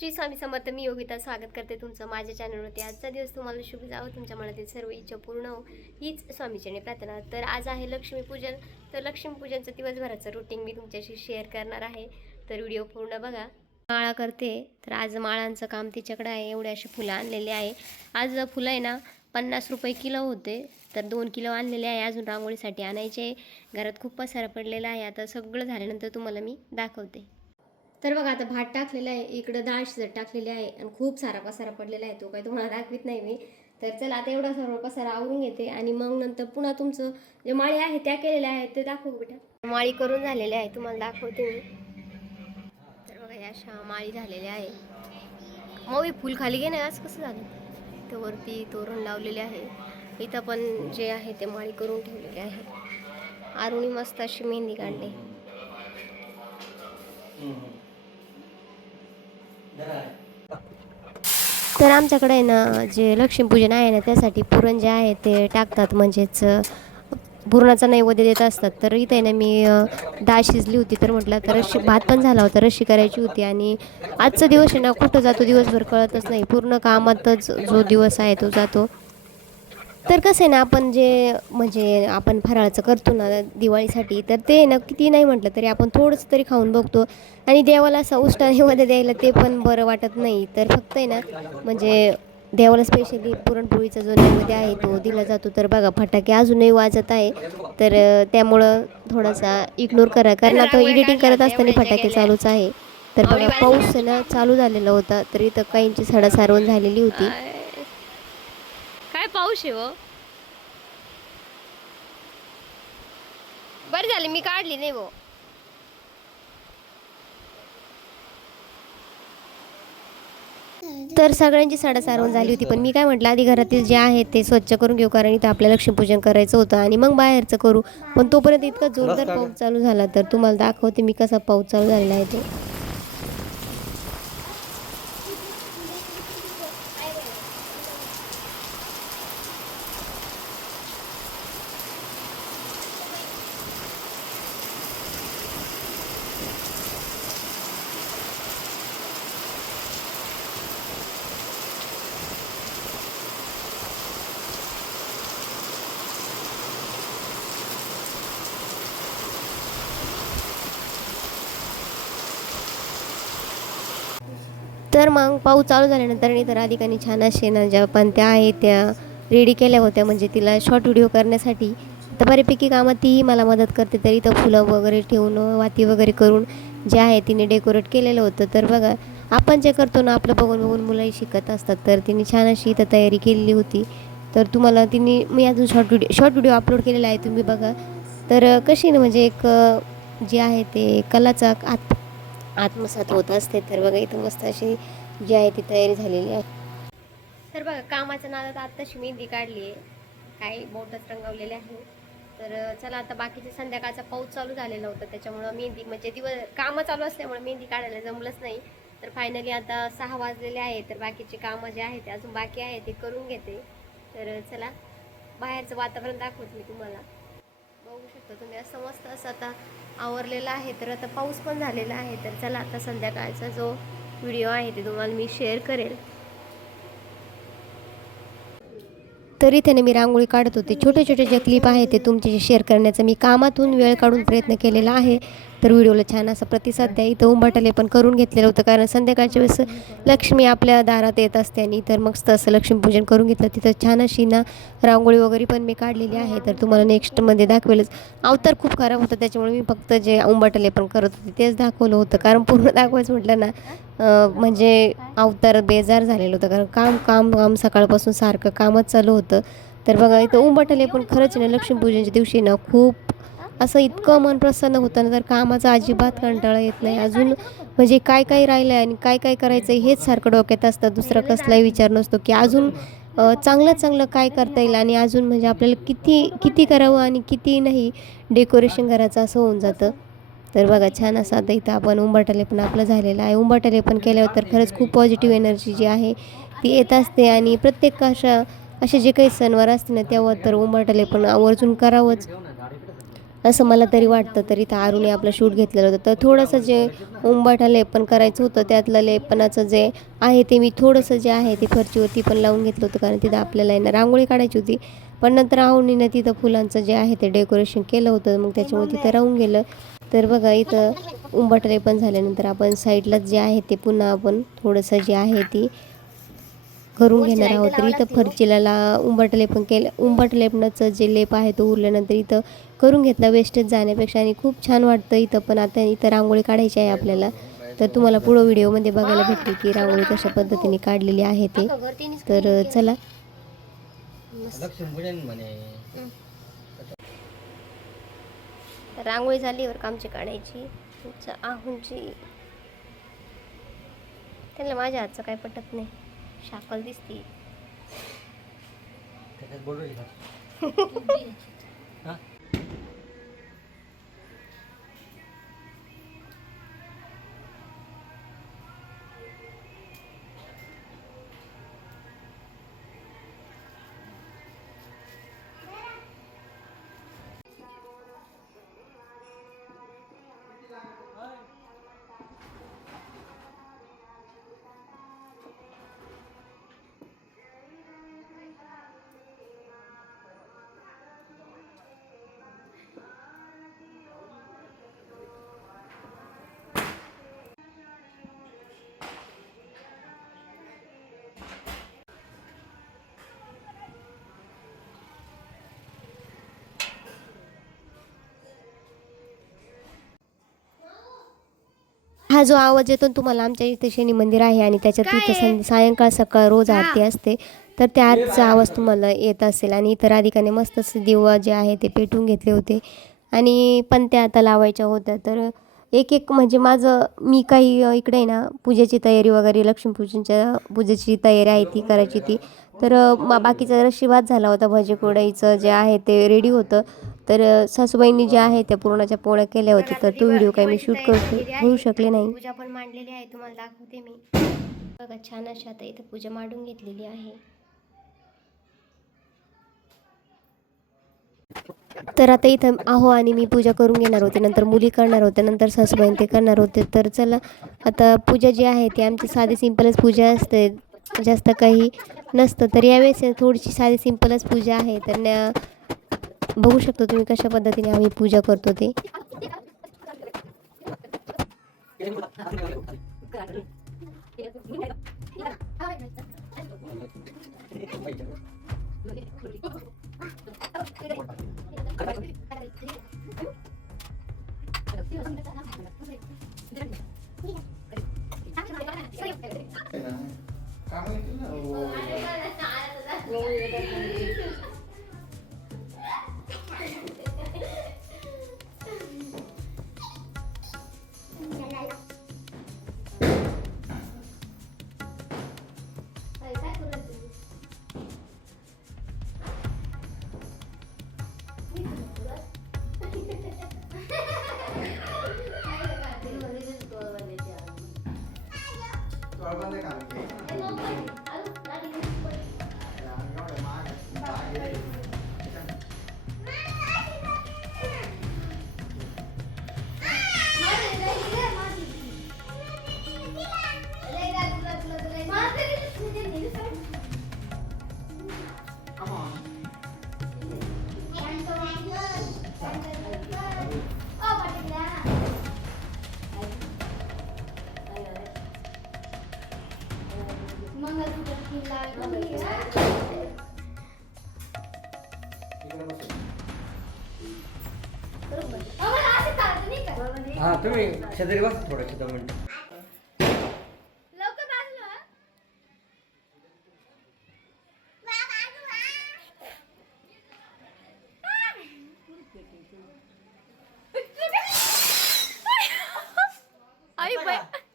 श्री स्वामी समर्थ मी योगिता स्वागत करते तुमचं माझ्या चॅनलवरती. आजचा दिवस तुम्हाला शुभ जावं तुमच्या मनातील सर्व इच्छा पूर्ण हो हीच स्वामीचरणी प्रार्थना. तर आज आहे लक्ष्मीपूजन तर लक्ष्मीपूजनचं दिवसभराचं रुटीन मी तुमच्याशी शेअर करणार आहे. तर व्हिडिओ पूर्ण बघा. माळा करते तर आज माळांचं काम तिच्याकडे आहे. एवढे असे फुलं आणलेले आहे. आज फुलं आहे ना पन्नास रुपये किलो होते. तर दोन किलो आणलेले आहे. अजून रांगोळीसाठी आणायचे घरात खूप पसारा पडलेला आहे. आता सगळं झाल्यानंतर तुम्हाला मी दाखवते. तर बघा आता भात टाकलेला आहे इकडं डाळ शिजत टाकलेली आहे आणि खूप सारा पसारा पडलेला आहे तो काही तुम्हाला दाखवित नाही मी. तर चला आता एवढा सर्व पसारा आवरून घेते आणि मग नंतर पुन्हा तुमचं जे माळी आहे त्या केलेल्या आहेत ते दाखवू बेटा. माळी करून झालेल्या आहे तुम्हाला दाखवते मी. तर बघा या अशा माळी झालेल्या आहे. मग हे फुल खाली घेणे आज कसं झालं? तर वरती तोरण लावलेले आहे. इथं पण जे आहे ते माळी करून ठेवलेले आहे. आरुणी मस्त अशी मेहंदी काढली. तर आमच्याकडे आहे ना जे लक्ष्मीपूजन आहे ना त्यासाठी पुरण जे आहे ते टाकतात. म्हणजेच पुरणाचा नैवेद्य देत असतात. तर इथे ना मी दाळ डाळ शिजली होती. तर म्हटलं तर रशी भात पण झाला होता. रशी करायची होती. आणि आजचा दिवस आहे ना कुठं जातो दिवसभर कळतच नाही. पूर्ण कामातच जो दिवस आहे तो जातो. तर कसं आहे ना आपण जे म्हणजे आपण फराळाचं करतो ना दिवाळीसाठी तर ते ना किती नाही म्हटलं तरी आपण थोडंसं तरी खाऊन बघतो. आणि देवाला असं उष्टाणीमध्ये द्यायला ते पण बरं वाटत नाही. तर फक्त आहे ना म्हणजे देवाला स्पेशली पुरणपोळीचा जो नैवेद्य आहे तो दिला जातो. तर बघा फटाके अजूनही वाजत आहे. तर त्यामुळं थोडासा इग्नोर करा. कारण आता एडिटिंग करत असताना फटाके चालूच आहे. तर बघा पाऊस ना चालू झालेला होता. तर इथं काहींची सडा सारवण झालेली होती. पाऊस आहे हो. बरं झालं मी काढली नाही हो. तर सगळ्यांची साडा सारवण झाली होती पण मी काय म्हटलं आधी घरातील जे आहे ते स्वच्छ करून घेऊ कारण इथं आपलं लक्ष्मीपूजन करायचं होतं आणि मग बाहेरचं करू. पण तोपर्यंत इतका जोरदार पाऊस चालू झाला तर तुम्हाला दाखवते मी कसा पाऊस चालू झालेला आहे ते. तर मग पाऊस चालू झाल्यानंतर आणि तर अधिकाने छान असे ना ज्या पण त्या आहेत त्या रेडी केल्या होत्या म्हणजे तिला शॉर्ट व्हिडिओ करण्यासाठी. तर बऱ्यापैकी कामात तीही मला मदत करते तर इथं फुलं वगैरे ठेवून वाती वगैरे करून जे आहे तिने डेकोरेट केलेलं होतं. तर बघा आपण जे करतो ना आपलं बघून बघून मुलंही शिकत असतात. तर तिने छान अशी इथं तयारी केलेली होती. तर तुम्हाला तिने मी अजून short video short video upload केलेला आहे तुम्ही बघा. तर कशी ना म्हणजे एक जे आहे ते कलाचा आत आत्मसात होत असते. तर बघा इथं मस्त अशी जी आहे ती तयारी झालेली आहे. तर बघा कामाच्या नादात आत्ताशी मेहंदी काढली आहे. काही बोटच रंगवलेले आहे. तर चला आता बाकीचे संध्याकाळचा पाऊस चालू झालेला होता. त्याच्यामुळं मेहंदी म्हणजे दिवस कामं चालू असल्यामुळे मेहंदी काढायला जमलंच नाही. तर फायनली आता सहा वाजलेले आहे तर बाकीचे कामं जे आहेत ते अजून बाकी आहे ते करून घेते. तर चला बाहेरचं वातावरण दाखवते मी तुम्हाला. बघू शकता तुम्ही. असं मस्त असं आता आवरलेलं आहे तर आता पाऊस पण झालेला आहे. तर चला आता संध्याकाळचा जो व्हिडिओ आहे ते तुम्हाला मी शेअर करेल. तर इथे मी रांगोळी काढत होते. छोटे छोटे जे क्लिप आहे ते तुमच्याशी शेअर करण्याचा मी कामातून वेळ काढून प्रयत्न केलेला आहे. तर व्हिडिओला छान असा प्रतिसाद द्या. इथं उंबाटाले पण करून घेतलेलं होतं कारण संध्याकाळच्या वेळेस लक्ष्मी आपल्या दारात येत असते आणि तर मग असं लक्ष्मीपूजन करून घेतलं. तिथं छान अशी ना रांगोळी वगैरे पण मी काढलेली आहे. तर तुम्हाला नेक्स्टमध्ये दाखवेलच. अवतार खूप खराब होता त्याच्यामुळे मी फक्त जे उंबाटले पण करत होते तेच दाखवलं होतं. कारण पूर्ण दाखवायचं म्हटलं ना म्हणजे अवतार बेजार झालेलं होतं. कारण काम काम काम सकाळपासून सारखं कामच चालू होतं. तर बघा इथं उंबाटले पण खरंच ना लक्ष्मीपूजनच्या दिवशी ना खूप असं इतकं मन प्रसन्न होतं ना तर कामाचा अजिबात कंटाळा येत नाही. अजून म्हणजे काय काय राहिलं आहे आणि काय काय करायचं आहे हेच सारखं डोक्यात असतं. दुसरा कसलाही विचार नसतो की अजून चांगलं चांगलं काय करता येईल आणि अजून म्हणजे आपल्याला किती किती करावं आणि किती नाही डेकोरेशन करायचं असं होऊन जातं. तर बघा छान असं आता इथं आपण उंबाटाले पण आपलं झालेलं आहे. उंबाटाले पण केल्यावर तर खरंच खूप पॉझिटिव्ह एनर्जी जी आहे ती येत असते आणि प्रत्येक अशा असे जे काही सणवार असते ना तेव्हा तर उंबाटाले पण आवर्जून करावंच. असं मला तरी वाटतं तरी तर आरुने आपलं शूट घेतलेलं होतं. तर थोडंसं जे उंबाठा लेपन करायचं होतं त्यातलं लेपनाचं जे आहे ते मी थोडंसं जे आहे ते फरचीवरती पण लावून घेतलं होतं कारण तिथं आपल्याला आहे ना रांगोळी काढायची होती. पण नंतर आहुनीनं तिथं फुलांचं जे आहे ते डेकोरेशन केलं होतं मग त्याच्यामुळे तिथं राहून गेलं. तर बघा इथं उंबाटा लेपन झाल्यानंतर आपण साईडलाच जे आहे ते पुन्हा आपण थोडंसं जे आहे ती करून घेणार आहोत. तर इथं फरचीला ला उंबाट लेपन केलं उंबाट लेपनाचं जे लेप आहे तो उरल्यानंतर इथं करून घेतला वेस्टेज जाण्यापेक्षा आणि खूप छान वाटतं इथं पण. आता इथं रांगोळी काढायची आहे आपल्याला. तर तुम्हाला पुढं व्हिडिओमध्ये बघायला भेटली की रांगोळी कशा पद्धतीने काढलेली आहे ते. तर चला. रांगोळी झालीवर कामची काढायची आहूंची त्यांना माझ्या हातचं काय पटत नाही. शाकल दिसती. हा जो आवाज येतो तुम्हाला आमच्या इथे शनी मंदिर आहे आणि त्याच्यात संध्या सायंकाळ सकाळ रोज आरती असते. तर त्या आरतीचा आवाज तुम्हाला येत असेल आणि इतर राधिकाने मस्त असे दिवा जे आहे ते पेटून घेतले होते. आणि पण त्या आता लावायच्या होत्या. तर एक एक म्हणजे माझं मी काही इकडे आहे ना पूजेची तयारी वगैरे लक्ष्मीपूजनच्या पूजेची तयारी आहे ती करायची ती. तर बाकीचा रशीभात झाला होता. भजी कोडाईचं जे आहे ते रेडी होतं. तर सासूबाईंनी जे आहे त्या पूर्णाच्या पोळ्या केल्या होत्या. तर तो व्हिडिओ काही मी शूट करू होऊ शकले नाही. पूजा पण मांडलेली आहे तुम्हाला दाखवते मी. बघा छान अशी आता इथं पूजा मांडून घेतलेली आहे. तर आता इथं आहो आणि मी पूजा करून घेणार होते नंतर मुली करणार होत्या नंतर सासूबाईन ते करणार होते. तर चला आता पूजा जी आहे ती आमची साधी सिंपलच पूजा असते. जास्त काही नसतं. तर यावेळेस थोडीशी साधी सिंपलच पूजा आहे. तर बघू शकतो तुम्ही कशा पद्धतीने आम्ही पूजा करतो ते. né. हा तुम्ही शेजारी बस थोडं दोन मिनिटं.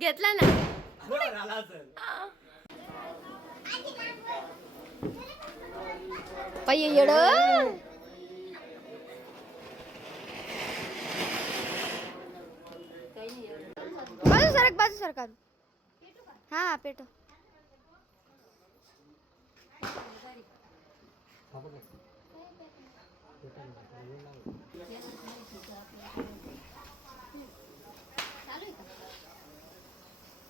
घेतला ना. येड बाजू सरक बाजू सरका हा हा पेटो चालू आहे का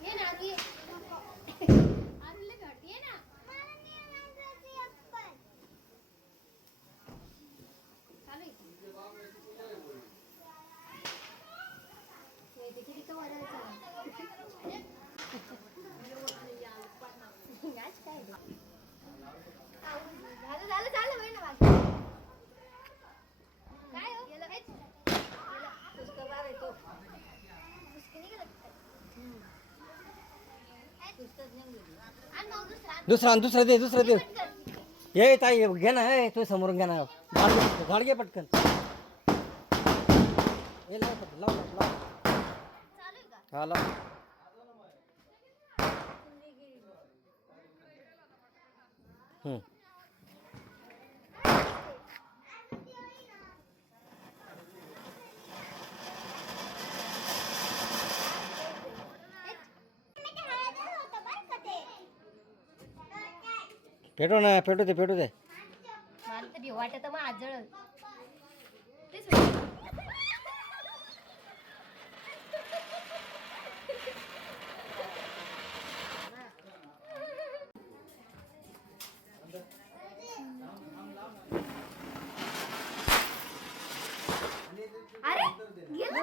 ये ना आरू ये आरू लय घाट ये ना चालू आहे का? नाही, ते किती कवर आहे चला. आज काय आहे? झालं झालं झालं होय ना माझं. काय हो गेलं हेच. पुस्तक निघालं का? आण भाऊ दुसरा दुसरा दुसरं दे दुसरं दे. ये ताई घे ना हे तू समोरून घे ना. झाड घे, पटकन हे लाव पटकन, लाव लाव, लाव. हा लाव. हम्म. फेटू ना फेटू दे फेटू दे. मला तर भिव वाटत मग आज तेच अरे गेला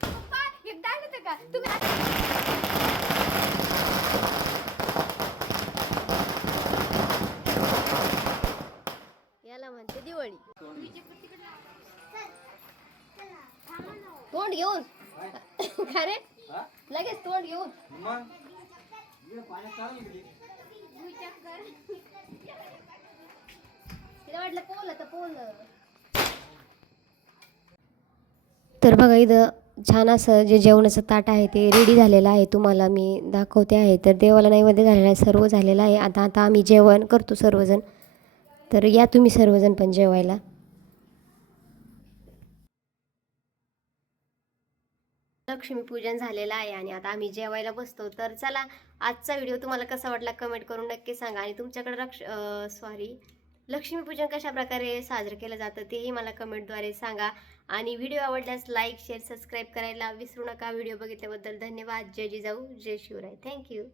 पप्पा एकदा आलं होतं का तुम्ही याला म्हणते दिवाळी. तोंड घेऊन. का रे. लगेच तोंड घेऊन. तिला वाटलं पोल तर पोल. तर बघा इथं छान असं जे जेवणाचं ताट आहे ते रेडी झालेलं आहे तुम्हाला मी दाखवते आहे. तर देवाला नैवेद्य झालेला आहे सर्व झालेलं आहे. आता आता आम्ही जेवण करतो सर्वजण. तर या तुम्ही सर्वजण पण जेवायला. लक्ष्मीपूजन झालेलं आहे आणि आता आम्ही जेवायला बसतो. तर चला आजचा व्हिडिओ तुम्हाला कसा वाटला कमेंट करून नक्की सांगा. आणि तुमच्याकडे रक्ष सॉरी लक्ष्मीपूजन कशा प्रकारे साजरं केलं जातं तेही मला कमेंटद्वारे सांगा. आणि व्हिडिओ आवडल्यास लाईक शेअर सबस्क्राईब करायला विसरू नका. व्हिडिओ बघितल्याबद्दल धन्यवाद. जय जिजाऊ जय शिवराय. Thank you